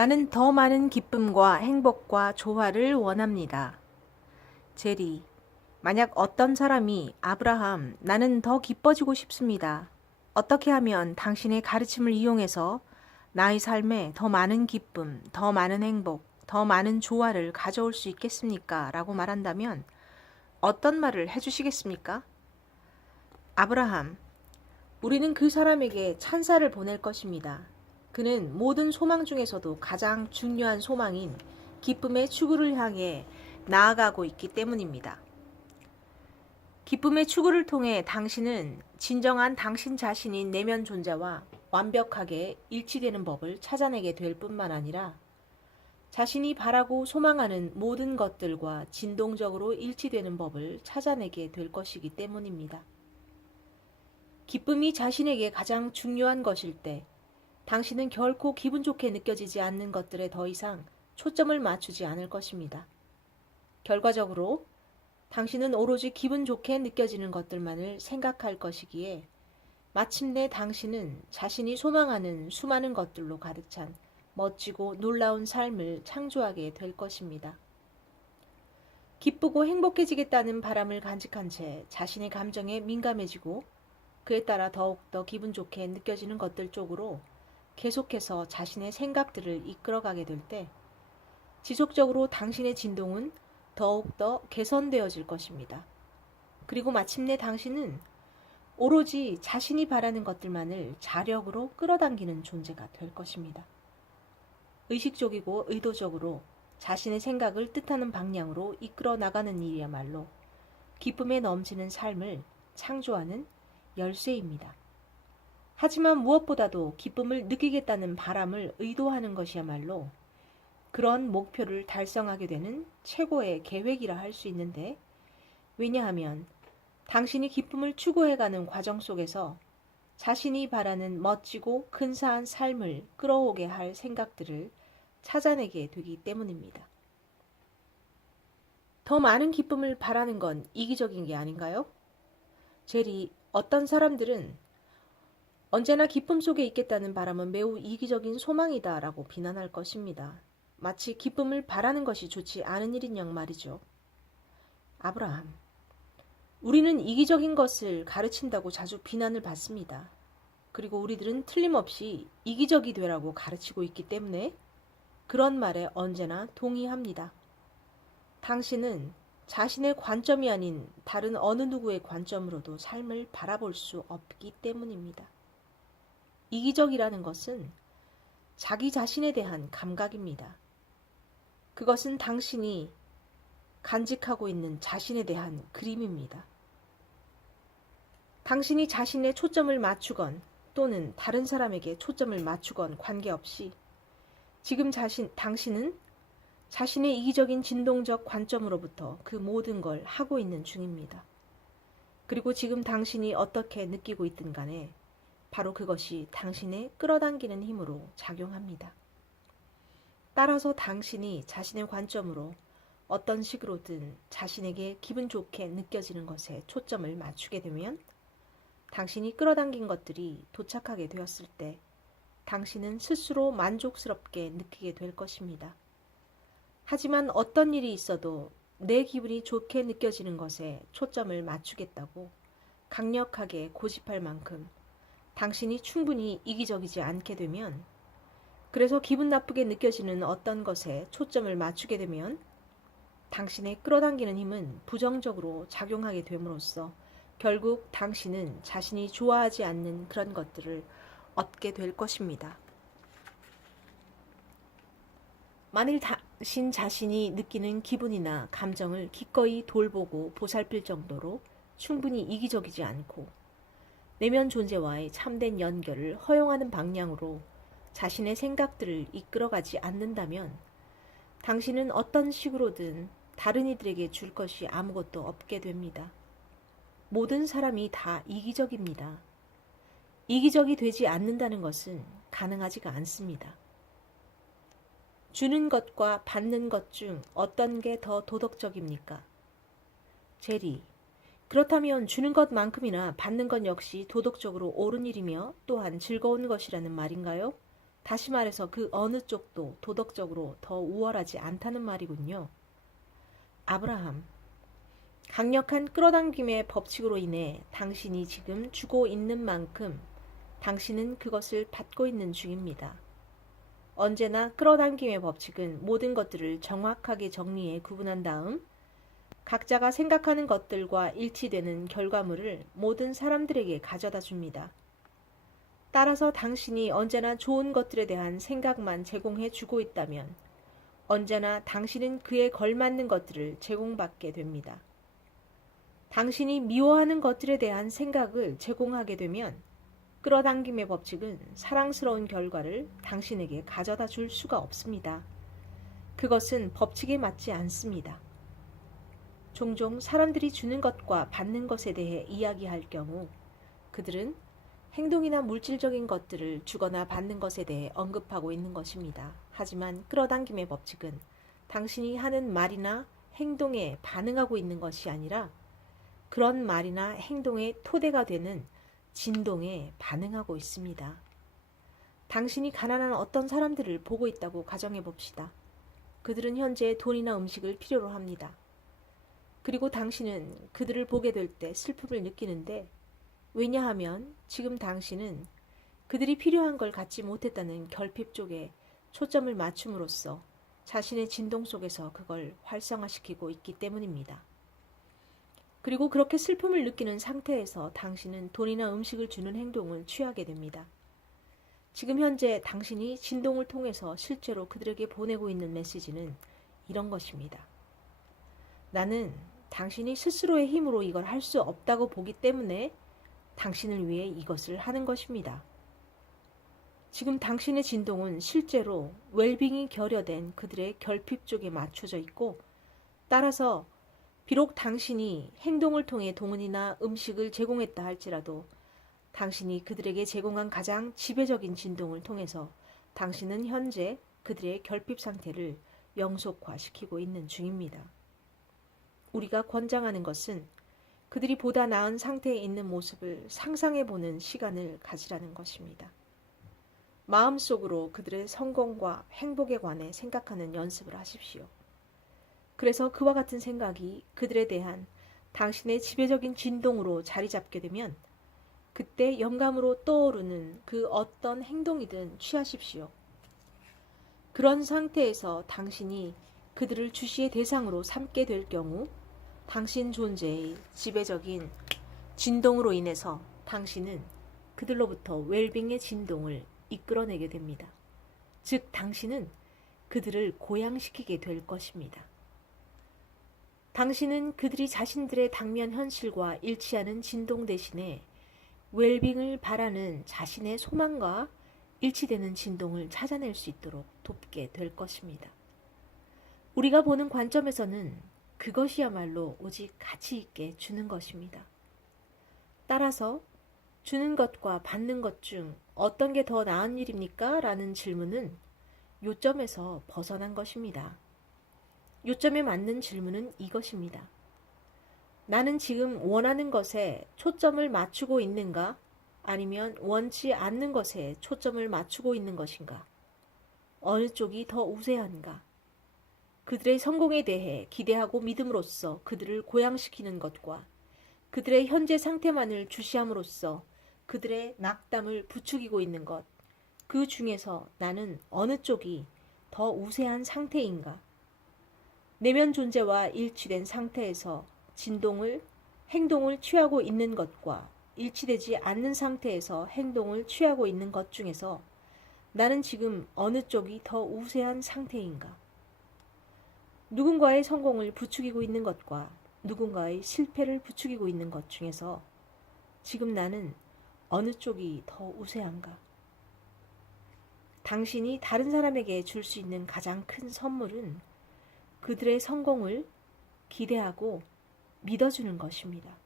나는 더 많은 기쁨과 행복과 조화를 원합니다. 제리, 만약 어떤 사람이 아브라함, 나는 더 기뻐지고 싶습니다. 어떻게 하면 당신의 가르침을 이용해서 나의 삶에 더 많은 기쁨, 더 많은 행복, 더 많은 조화를 가져올 수 있겠습니까? 라고 말한다면 어떤 말을 해주시겠습니까? 아브라함, 우리는 그 사람에게 찬사를 보낼 것입니다. 그는 모든 소망 중에서도 가장 중요한 소망인 기쁨의 추구를 향해 나아가고 있기 때문입니다. 기쁨의 추구를 통해 당신은 진정한 당신 자신인 내면 존재와 완벽하게 일치되는 법을 찾아내게 될 뿐만 아니라 자신이 바라고 소망하는 모든 것들과 진동적으로 일치되는 법을 찾아내게 될 것이기 때문입니다. 기쁨이 자신에게 가장 중요한 것일 때 당신은 결코 기분 좋게 느껴지지 않는 것들에 더 이상 초점을 맞추지 않을 것입니다. 결과적으로 당신은 오로지 기분 좋게 느껴지는 것들만을 생각할 것이기에 마침내 당신은 자신이 소망하는 수많은 것들로 가득 찬 멋지고 놀라운 삶을 창조하게 될 것입니다. 기쁘고 행복해지겠다는 바람을 간직한 채 자신의 감정에 민감해지고 그에 따라 더욱더 기분 좋게 느껴지는 것들 쪽으로 계속해서 자신의 생각들을 이끌어가게 될 때 지속적으로 당신의 진동은 더욱더 개선되어질 것입니다. 그리고 마침내 당신은 오로지 자신이 바라는 것들만을 자력으로 끌어당기는 존재가 될 것입니다. 의식적이고 의도적으로 자신의 생각을 뜻하는 방향으로 이끌어 나가는 일이야말로 기쁨에 넘치는 삶을 창조하는 열쇠입니다. 하지만 무엇보다도 기쁨을 느끼겠다는 바람을 의도하는 것이야말로 그런 목표를 달성하게 되는 최고의 계획이라 할 수 있는데, 왜냐하면 당신이 기쁨을 추구해가는 과정 속에서 자신이 바라는 멋지고 근사한 삶을 끌어오게 할 생각들을 찾아내게 되기 때문입니다. 더 많은 기쁨을 바라는 건 이기적인 게 아닌가요? 제리, 어떤 사람들은 언제나 기쁨 속에 있겠다는 바람은 매우 이기적인 소망이다 라고 비난할 것입니다. 마치 기쁨을 바라는 것이 좋지 않은 일인 양 말이죠. 아브라함, 우리는 이기적인 것을 가르친다고 자주 비난을 받습니다. 그리고 우리들은 틀림없이 이기적이 되라고 가르치고 있기 때문에 그런 말에 언제나 동의합니다. 당신은 자신의 관점이 아닌 다른 어느 누구의 관점으로도 삶을 바라볼 수 없기 때문입니다. 이기적이라는 것은 자기 자신에 대한 감각입니다. 그것은 당신이 간직하고 있는 자신에 대한 그림입니다. 당신이 자신의 초점을 맞추건 또는 다른 사람에게 초점을 맞추건 관계없이 지금 당신은 자신의 이기적인 진동적 관점으로부터 그 모든 걸 하고 있는 중입니다. 그리고 지금 당신이 어떻게 느끼고 있든 간에 바로 그것이 당신의 끌어당기는 힘으로 작용합니다. 따라서 당신이 자신의 관점으로 어떤 식으로든 자신에게 기분 좋게 느껴지는 것에 초점을 맞추게 되면 당신이 끌어당긴 것들이 도착하게 되었을 때 당신은 스스로 만족스럽게 느끼게 될 것입니다. 하지만 어떤 일이 있어도 내 기분이 좋게 느껴지는 것에 초점을 맞추겠다고 강력하게 고집할 만큼 당신이 충분히 이기적이지 않게 되면, 그래서 기분 나쁘게 느껴지는 어떤 것에 초점을 맞추게 되면 당신의 끌어당기는 힘은 부정적으로 작용하게 됨으로써 결국 당신은 자신이 좋아하지 않는 그런 것들을 얻게 될 것입니다. 만일 당신 자신이 느끼는 기분이나 감정을 기꺼이 돌보고 보살필 정도로 충분히 이기적이지 않고 내면 존재와의 참된 연결을 허용하는 방향으로 자신의 생각들을 이끌어가지 않는다면 당신은 어떤 식으로든 다른 이들에게 줄 것이 아무것도 없게 됩니다. 모든 사람이 다 이기적입니다. 이기적이 되지 않는다는 것은 가능하지가 않습니다. 주는 것과 받는 것 중 어떤 게 더 도덕적입니까? 제리, 그렇다면 주는 것만큼이나 받는 것 역시 도덕적으로 옳은 일이며 또한 즐거운 것이라는 말인가요? 다시 말해서 그 어느 쪽도 도덕적으로 더 우월하지 않다는 말이군요. 아브라함, 강력한 끌어당김의 법칙으로 인해 당신이 지금 주고 있는 만큼 당신은 그것을 받고 있는 중입니다. 언제나 끌어당김의 법칙은 모든 것들을 정확하게 정리해 구분한 다음 각자가 생각하는 것들과 일치되는 결과물을 모든 사람들에게 가져다 줍니다. 따라서 당신이 언제나 좋은 것들에 대한 생각만 제공해 주고 있다면 언제나 당신은 그에 걸맞는 것들을 제공받게 됩니다. 당신이 미워하는 것들에 대한 생각을 제공하게 되면 끌어당김의 법칙은 사랑스러운 결과를 당신에게 가져다 줄 수가 없습니다. 그것은 법칙에 맞지 않습니다. 종종 사람들이 주는 것과 받는 것에 대해 이야기할 경우 그들은 행동이나 물질적인 것들을 주거나 받는 것에 대해 언급하고 있는 것입니다. 하지만 끌어당김의 법칙은 당신이 하는 말이나 행동에 반응하고 있는 것이 아니라 그런 말이나 행동의 토대가 되는 진동에 반응하고 있습니다. 당신이 가난한 어떤 사람들을 보고 있다고 가정해 봅시다. 그들은 현재 돈이나 음식을 필요로 합니다. 그리고 당신은 그들을 보게 될 때 슬픔을 느끼는데 왜냐하면 지금 당신은 그들이 필요한 걸 갖지 못했다는 결핍 쪽에 초점을 맞춤으로써 자신의 진동 속에서 그걸 활성화시키고 있기 때문입니다. 그리고 그렇게 슬픔을 느끼는 상태에서 당신은 돈이나 음식을 주는 행동을 취하게 됩니다. 지금 현재 당신이 진동을 통해서 실제로 그들에게 보내고 있는 메시지는 이런 것입니다. 나는 당신이 스스로의 힘으로 이걸 할 수 없다고 보기 때문에 당신을 위해 이것을 하는 것입니다. 지금 당신의 진동은 실제로 웰빙이 결여된 그들의 결핍 쪽에 맞춰져 있고 따라서 비록 당신이 행동을 통해 돈이나 음식을 제공했다 할지라도 당신이 그들에게 제공한 가장 지배적인 진동을 통해서 당신은 현재 그들의 결핍 상태를 영속화시키고 있는 중입니다. 우리가 권장하는 것은 그들이 보다 나은 상태에 있는 모습을 상상해보는 시간을 가지라는 것입니다. 마음속으로 그들의 성공과 행복에 관해 생각하는 연습을 하십시오. 그래서 그와 같은 생각이 그들에 대한 당신의 지배적인 진동으로 자리 잡게 되면 그때 영감으로 떠오르는 그 어떤 행동이든 취하십시오. 그런 상태에서 당신이 그들을 주시의 대상으로 삼게 될 경우 당신 존재의 지배적인 진동으로 인해서 당신은 그들로부터 웰빙의 진동을 이끌어내게 됩니다. 즉 당신은 그들을 고양시키게 될 것입니다. 당신은 그들이 자신들의 당면 현실과 일치하는 진동 대신에 웰빙을 바라는 자신의 소망과 일치되는 진동을 찾아낼 수 있도록 돕게 될 것입니다. 우리가 보는 관점에서는 그것이야말로 오직 가치 있게 주는 것입니다. 따라서 주는 것과 받는 것 중 어떤 게 더 나은 일입니까? 라는 질문은 요점에서 벗어난 것입니다. 요점에 맞는 질문은 이것입니다. 나는 지금 원하는 것에 초점을 맞추고 있는가? 아니면 원치 않는 것에 초점을 맞추고 있는 것인가? 어느 쪽이 더 우세한가? 그들의 성공에 대해 기대하고 믿음으로써 그들을 고양시키는 것과 그들의 현재 상태만을 주시함으로써 그들의 낙담을 부추기고 있는 것, 그 중에서 나는 어느 쪽이 더 우세한 상태인가? 내면 존재와 일치된 상태에서 행동을 취하고 있는 것과 일치되지 않는 상태에서 행동을 취하고 있는 것 중에서 나는 지금 어느 쪽이 더 우세한 상태인가? 누군가의 성공을 부추기고 있는 것과 누군가의 실패를 부추기고 있는 것 중에서 지금 나는 어느 쪽이 더 우세한가? 당신이 다른 사람에게 줄 수 있는 가장 큰 선물은 그들의 성공을 기대하고 믿어주는 것입니다.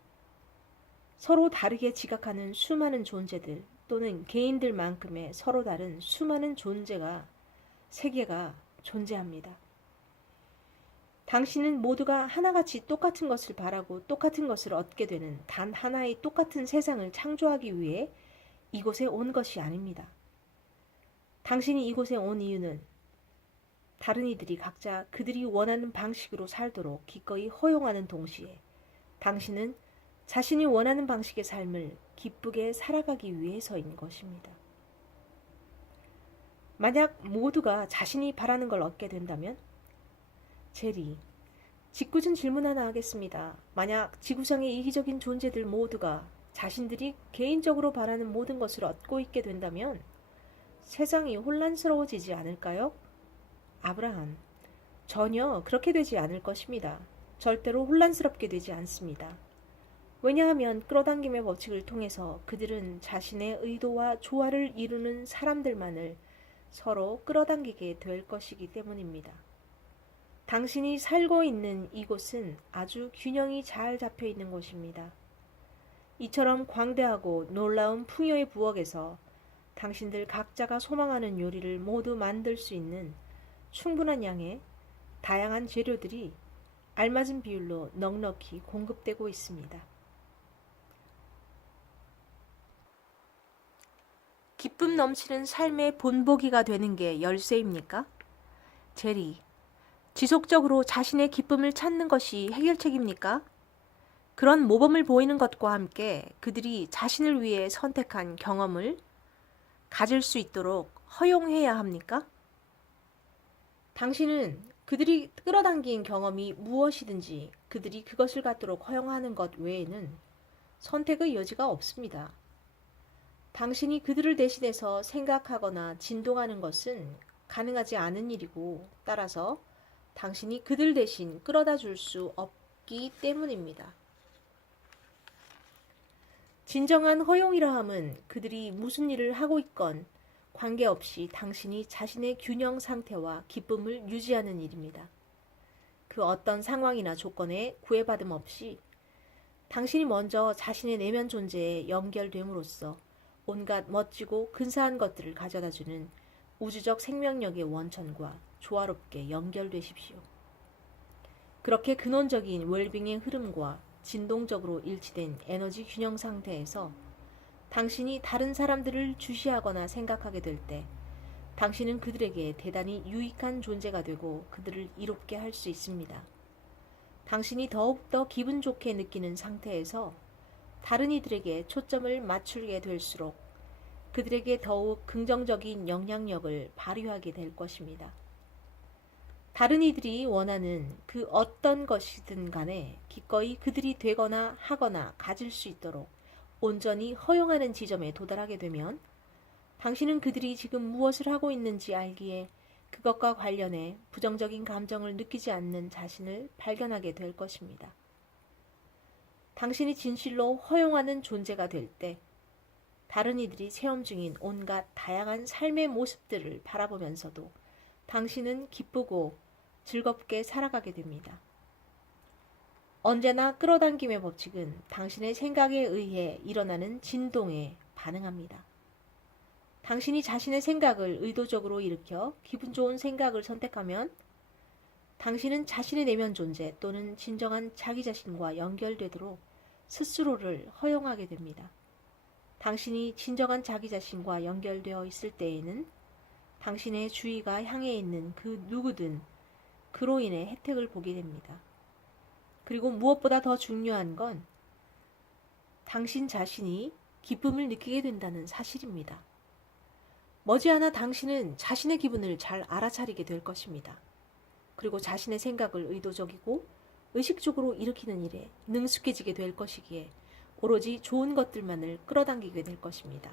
서로 다르게 지각하는 수많은 존재들 또는 개인들만큼의 서로 다른 수많은 세계가 존재합니다. 당신은 모두가 하나같이 똑같은 것을 바라고 똑같은 것을 얻게 되는 단 하나의 똑같은 세상을 창조하기 위해 이곳에 온 것이 아닙니다. 당신이 이곳에 온 이유는 다른 이들이 각자 그들이 원하는 방식으로 살도록 기꺼이 허용하는 동시에 당신은 자신이 원하는 방식의 삶을 기쁘게 살아가기 위해서인 것입니다. 만약 모두가 자신이 바라는 걸 얻게 된다면? 제리, 짓궂은 질문 하나 하겠습니다. 만약 지구상의 이기적인 존재들 모두가 자신들이 개인적으로 바라는 모든 것을 얻고 있게 된다면 세상이 혼란스러워지지 않을까요? 아브라함, 전혀 그렇게 되지 않을 것입니다. 절대로 혼란스럽게 되지 않습니다. 왜냐하면 끌어당김의 법칙을 통해서 그들은 자신의 의도와 조화를 이루는 사람들만을 서로 끌어당기게 될 것이기 때문입니다. 당신이 살고 있는 이곳은 아주 균형이 잘 잡혀 있는 곳입니다. 이처럼 광대하고 놀라운 풍요의 부엌에서 당신들 각자가 소망하는 요리를 모두 만들 수 있는 충분한 양의 다양한 재료들이 알맞은 비율로 넉넉히 공급되고 있습니다. 기쁨 넘치는 삶의 본보기가 되는 게 열쇠입니까? 제리, 지속적으로 자신의 기쁨을 찾는 것이 해결책입니까? 그런 모범을 보이는 것과 함께 그들이 자신을 위해 선택한 경험을 가질 수 있도록 허용해야 합니까? 당신은 그들이 끌어당긴 경험이 무엇이든지 그들이 그것을 갖도록 허용하는 것 외에는 선택의 여지가 없습니다. 당신이 그들을 대신해서 생각하거나 진동하는 것은 가능하지 않은 일이고 따라서 당신이 그들 대신 끌어다 줄 수 없기 때문입니다. 진정한 허용이라 함은 그들이 무슨 일을 하고 있건 관계없이 당신이 자신의 균형 상태와 기쁨을 유지하는 일입니다. 그 어떤 상황이나 조건에 구애받음 없이 당신이 먼저 자신의 내면 존재에 연결됨으로써 온갖 멋지고 근사한 것들을 가져다주는 우주적 생명력의 원천과 조화롭게 연결되십시오. 그렇게 근원적인 웰빙의 흐름과 진동적으로 일치된 에너지 균형 상태에서 당신이 다른 사람들을 주시하거나 생각하게 될 때 당신은 그들에게 대단히 유익한 존재가 되고 그들을 이롭게 할 수 있습니다. 당신이 더욱더 기분 좋게 느끼는 상태에서 다른 이들에게 초점을 맞추게 될수록 그들에게 더욱 긍정적인 영향력을 발휘하게 될 것입니다. 다른 이들이 원하는 그 어떤 것이든 간에 기꺼이 그들이 되거나 하거나 가질 수 있도록 온전히 허용하는 지점에 도달하게 되면 당신은 그들이 지금 무엇을 하고 있는지 알기에 그것과 관련해 부정적인 감정을 느끼지 않는 자신을 발견하게 될 것입니다. 당신이 진실로 허용하는 존재가 될 때 다른 이들이 체험 중인 온갖 다양한 삶의 모습들을 바라보면서도 당신은 기쁘고 즐겁게 살아가게 됩니다. 언제나 끌어당김의 법칙은 당신의 생각에 의해 일어나는 진동에 반응합니다. 당신이 자신의 생각을 의도적으로 일으켜 기분 좋은 생각을 선택하면 당신은 자신의 내면 존재 또는 진정한 자기 자신과 연결되도록 스스로를 허용하게 됩니다. 당신이 진정한 자기 자신과 연결되어 있을 때에는 당신의 주의가 향해 있는 그 누구든 그로 인해 혜택을 보게 됩니다. 그리고 무엇보다 더 중요한 건 당신 자신이 기쁨을 느끼게 된다는 사실입니다. 머지않아 당신은 자신의 기분을 잘 알아차리게 될 것입니다. 그리고 자신의 생각을 의도적이고 의식적으로 일으키는 일에 능숙해지게 될 것이기에 오로지 좋은 것들만을 끌어당기게 될 것입니다.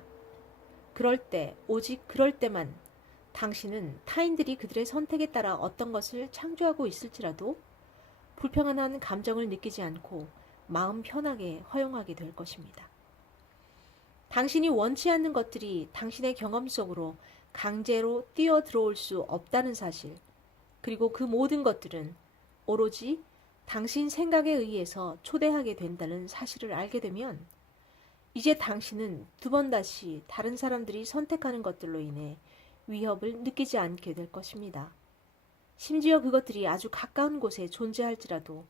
그럴 때, 오직 그럴 때만 당신은 타인들이 그들의 선택에 따라 어떤 것을 창조하고 있을지라도 불평안한 감정을 느끼지 않고 마음 편하게 허용하게 될 것입니다. 당신이 원치 않는 것들이 당신의 경험 속으로 강제로 뛰어 들어올 수 없다는 사실, 그리고 그 모든 것들은 오로지 당신 생각에 의해서 초대하게 된다는 사실을 알게 되면 이제 당신은 두 번 다시 다른 사람들이 선택하는 것들로 인해 위협을 느끼지 않게 될 것입니다. 심지어 그것들이 아주 가까운 곳에 존재할지라도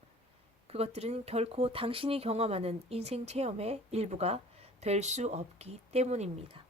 그것들은 결코 당신이 경험하는 인생 체험의 일부가 될 수 없기 때문입니다.